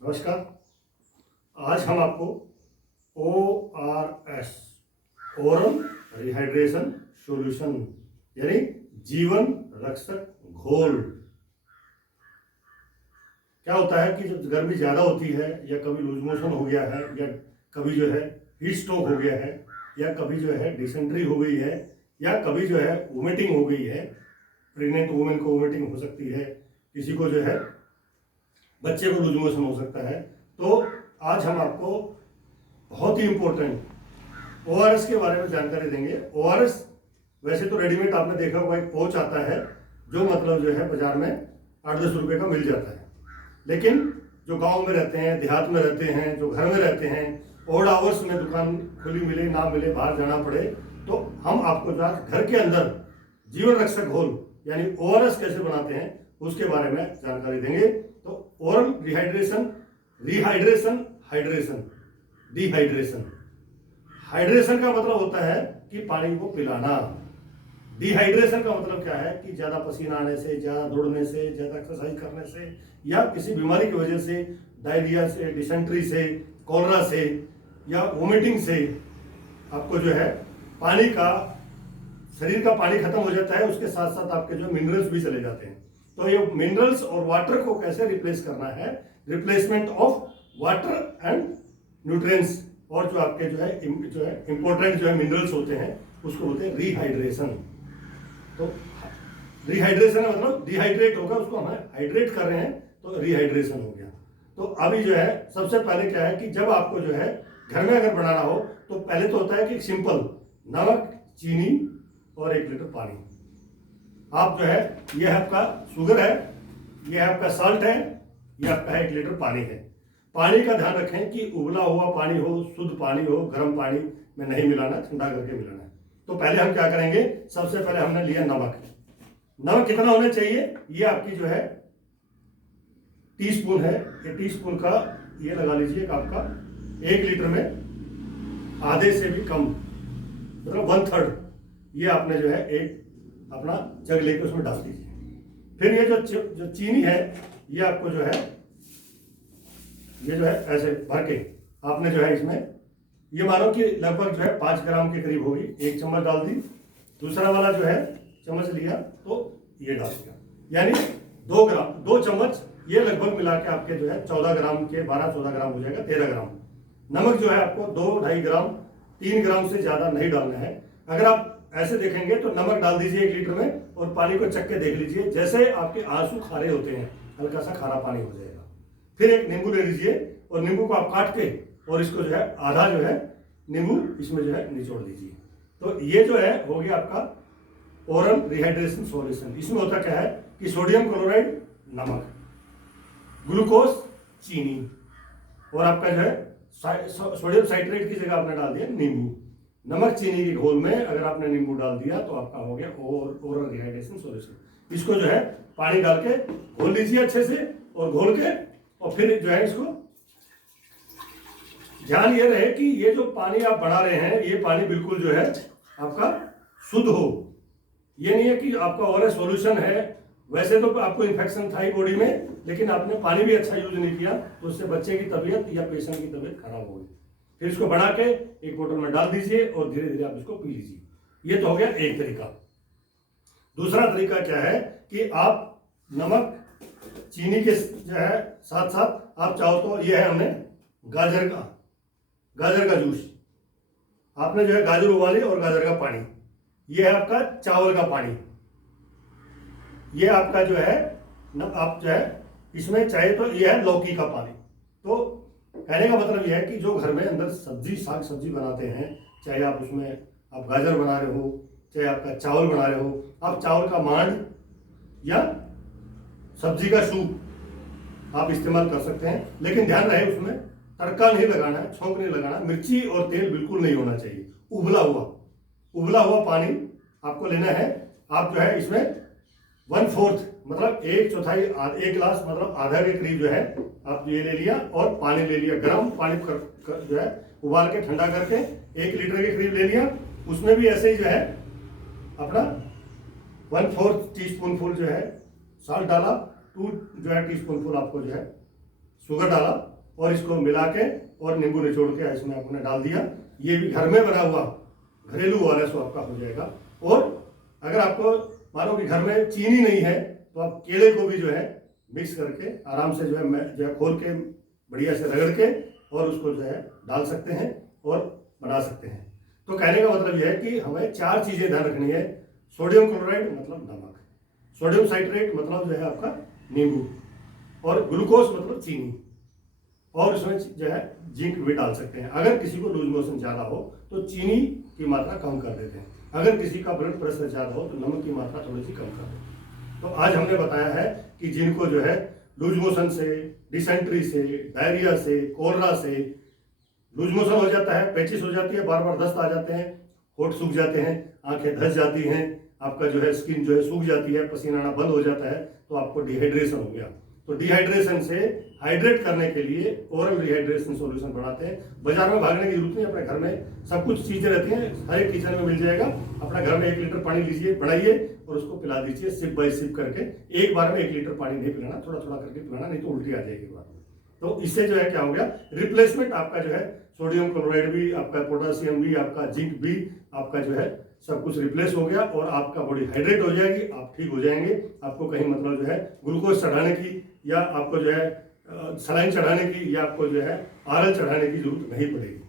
नमस्कार। आज हम आपको ORS ओरल रिहाइड्रेशन सॉल्यूशन यानी जीवन रक्षक घोल। क्या होता है कि जब गर्मी ज़्यादा होती है या कभी लूज मोशन हो गया है या कभी जो है हीट स्ट्रोक हो गया है या कभी जो है डिसेंट्री हो गई है या कभी जो है वोमिटिंग हो गई है, प्रेग्नेंट वुमेन को वोमिटिंग हो सकती है, किसी को जो है बच्चे को लूज मोशन हो सकता है। तो आज हम आपको बहुत ही इम्पोर्टेंट ORS के बारे में जानकारी देंगे। ORS वैसे तो रेडीमेड आपने देखा होगा, एक पाउच आता है जो मतलब जो है बाजार में 8-10 रुपये का मिल जाता है। लेकिन जो गांव में रहते हैं, देहात में रहते हैं, जो घर में रहते हैं, ऑड आवर्स में दुकान खुली मिले ना मिले, बाहर जाना पड़े, तो हम आपको घर के अंदर जीवन रक्षक घोल यानी ORS कैसे बनाते हैं उसके बारे में जानकारी देंगे। तो oral rehydration, hydration, dehydration. Hydration का मतलब होता है कि पानी को पिलाना। डिहाइड्रेशन का मतलब क्या है कि ज्यादा पसीना आने से, ज्यादा दौड़ने से, ज्यादा एक्सरसाइज करने से या किसी बीमारी की वजह से, डायरिया से, डिसेंट्री से, कॉलरा से या वोमिटिंग से आपको जो है पानी का, शरीर का पानी खत्म हो जाता है, उसके साथ साथ आपके जो मिनरल्स भी चले जाते हैं। तो ये मिनरल्स और वाटर को कैसे रिप्लेस करना है, replacement of water and nutrients, और जो आपके जो है इंपॉर्टेंट जो है मिनरल्स होते हैं उसको बोलते हैं रिहाइड्रेशन। तो रिहाइड्रेशन मतलब डिहाइड्रेट होगा, उसको हम हाइड्रेट कर रहे हैं तो रिहाइड्रेशन हो गया। तो अभी जो है सबसे पहले क्या है कि जब आपको जो है घर में अगर बनाना हो तो पहले तो होता है कि सिंपल नमक, चीनी और 1 लीटर पानी। आप जो है ये आपका शुगर है, ये आपका साल्ट है, ये आपका 1 लीटर पानी है। पानी का ध्यान रखें कि उबला हुआ पानी हो, शुद्ध पानी हो, गर्म पानी में नहीं मिलाना, ठंडा करके मिलाना है। तो पहले हम क्या करेंगे, सबसे पहले हमने लिया नमक। नमक कितना होना चाहिए, ये आपकी जो है टीस्पून है, ये टीस्पून का ये लगा लीजिए कि आपका 1 लीटर में आधे से भी कम, मतलब 1/3 ये आपने जो है एक अपना जग लेके उसमें डाल दीजिए। फिर ये जो चीनी है ये आपको जो है ये जो है ऐसे भर के आपने जो है इसमें ये मानो कि लगभग जो है 5 ग्राम के करीब होगी, 1 चम्मच डाल दी, दूसरा वाला जो है चम्मच लिया तो ये डाल दिया, यानी 2 ग्राम, 2 चम्मच ये लगभग मिला के आपके जो है 14 ग्राम के 12-14 ग्राम हो जाएगा, 13 ग्राम। नमक जो है आपको 2-2.5 ग्राम, 3 ग्राम से ज्यादा नहीं डालना है। अगर आप ऐसे देखेंगे तो नमक डाल दीजिए 1 लीटर में और पानी को चख के देख लीजिए, जैसे आपके आंसू खारे होते हैं हल्का सा खारा पानी हो जाएगा। फिर एक नींबू ले लीजिए और नींबू को आप काट के और इसको जो है आधा जो है नींबू इसमें जो है निचोड़ दीजिए। तो ये जो है हो गया आपका ओरल रिहाइड्रेशन सॉल्यूशन। इसमें होता क्या है कि सोडियम क्लोराइड नमक, ग्लूकोज चीनी, और आपका जो है सोडियम साइट्रेट की जगह आपने डाल दिया नींबू। नमक चीनी के घोल में अगर आपने नींबू डाल दिया तो आपका हो गया ओरल रिहाइड्रेशन सॉल्यूशन। इसको जो है पानी डाल के घोल लीजिए अच्छे से, और घोल के और फिर जो है इसको ध्यान ये रहे कि ये जो पानी आप बना रहे हैं ये पानी बिल्कुल जो है आपका शुद्ध हो। ये नहीं है कि आपका ORS सॉल्यूशन है, वैसे तो आपको इन्फेक्शन था ही बॉडी में, लेकिन आपने पानी भी अच्छा यूज नहीं किया तो उससे बच्चे की तबीयत या पेशेंट की तबीयत खराब हो गई। फिर इसको बना के एक बोतल में डाल दीजिए और धीरे धीरे आप इसको पी लीजिए। ये तो हो गया एक तरीका। दूसरा तरीका क्या है कि आप नमक चीनी के जो है साथ साथ आप चाहो तो ये है हमने गाजर का जूस, आपने जो है गाजर उबाली और गाजर का पानी, ये है आपका चावल का पानी, ये आपका जो है आप जो है इसमें चाहे तो ये है लौकी का पानी। तो कहने का मतलब यह है कि जो घर में अंदर सब्जी साग सब्जी बनाते हैं, चाहे आप उसमें आप गाजर बना रहे हो, चाहे आपका चावल बना रहे हो, आप चावल का मांड या सब्जी का सूप आप इस्तेमाल कर सकते हैं। लेकिन ध्यान रहे उसमें तड़का नहीं लगाना है, छौंक नहीं लगाना, मिर्ची और तेल बिल्कुल नहीं होना चाहिए। उबला हुआ पानी आपको लेना है। आप जो है इसमें 1/4 मतलब 1/4 1 गिलास मतलब आधा के करीब जो है आप ये ले लिया और पानी ले लिया, गर्म पानी जो है उबाल के ठंडा करके 1 लीटर के करीब ले लिया। उसमें भी ऐसे ही जो है अपना 1/4 टीस्पून फुल जो है साल्ट डाला, 2 जो है टीस्पून फुल आपको जो है शुगर डाला और इसको मिला के और नींबू निचोड़ के इसमें आपने डाल दिया। ये भी घर में बना हुआ घरेलू ORS आपका हो जाएगा। और अगर आपको मानो कि घर में चीनी नहीं है तो आप केले को भी जो है मिक्स करके आराम से जो है खोल के बढ़िया से रगड़ के और उसको जो है डाल सकते हैं और बना सकते हैं। तो कहने का मतलब यह है कि हमें 4 चीज़ें ध्यान रखनी है। सोडियम क्लोराइड मतलब नमक, सोडियम साइट्रेट मतलब जो है आपका नींबू, और ग्लूकोज मतलब चीनी, और उसमें जो है जिंक भी डाल सकते हैं। अगर किसी को लूज मोशन ज़्यादा हो तो चीनी की मात्रा कम कर देते हैं। अगर किसी का ब्लड प्रेशर ज़्यादा हो तो नमक की मात्रा थोड़ी सी कम कर देते हैं। तो आज हमने बताया है कि जिनको जो है लूज मोशन से, डिसेंट्री से, डायरिया से, कोलरा से, लूज मोशन हो जाता है, पेचिस हो जाती है, बार बार दस्त आ जाते हैं, होठ सूख जाते हैं, आंखें धस जाती हैं, आपका जो है स्किन जो है सूख जाती है, पसीना आना बंद हो जाता है, तो आपको डिहाइड्रेशन हो गया। तो डिहाइड्रेशन से हाइड्रेट करने के लिए ओरल डिहाइड्रेशन सॉल्यूशन बनाते हैं। बाजार में भागने की जरूरत नहीं, अपने घर में सब कुछ चीजें रहती हैं, हर एक किचन में मिल जाएगा। अपना घर में 1 लीटर पानी लीजिए, बढ़ाइए और उसको पिला दीजिए सिप बाय सिप करके। एक बार में 1 लीटर पानी नहीं पिलाना, थोड़ा थोड़ा करके पिलाना, नहीं तो उल्टी आ जाएगी बात। तो इससे जो है क्या हो गया, रिप्लेसमेंट आपका जो है सोडियम क्लोराइड भी, आपका पोटासियम भी, आपका जिंक भी, आपका जो है सब कुछ रिप्लेस हो गया और आपका बॉडी हाइड्रेट हो जाएगी, आप ठीक हो जाएंगे। आपको कहीं मतलब जो है ग्लूकोज चढ़ाने की या आपको जो है सलाइन चढ़ाने की या आपको जो है आरएल चढ़ाने की जरूरत नहीं पड़ेगी।